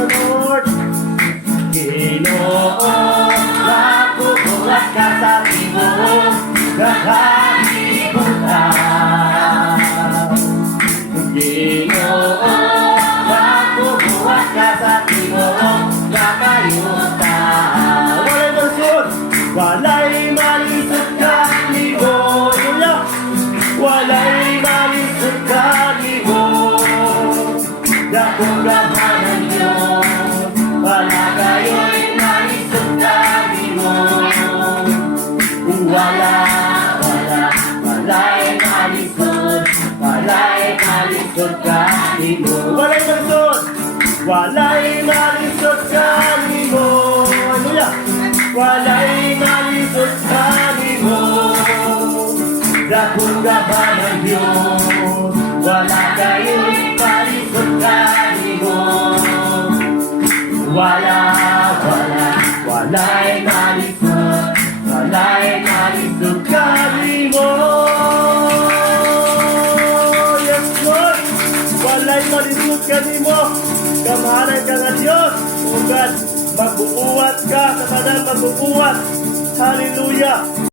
the Lord. Ginoo, magbubuhat ka sa timog ng kalibutan. Ginoo, magbubuhat ka sa timog ng kalibutan. Walay malusot, walay malisod kalibo. Walay malisod kalibo. Dakong Gamhanang Dios, wala kayo'y malisod kalibo. Walay malisod kalibo. Walay malisod, walay malisod kalibo. Ano yan? Walay malisod kalibo. Dakong Gamhanang Dios, wala kayo'y malisod kalibo. Walay malisod kalibo. Yes, Lord, walay malisod kalibo. Gamhanang ka nga Diyos. O God, magbubuhat ka sa kanang magbubuhat. Hallelujah.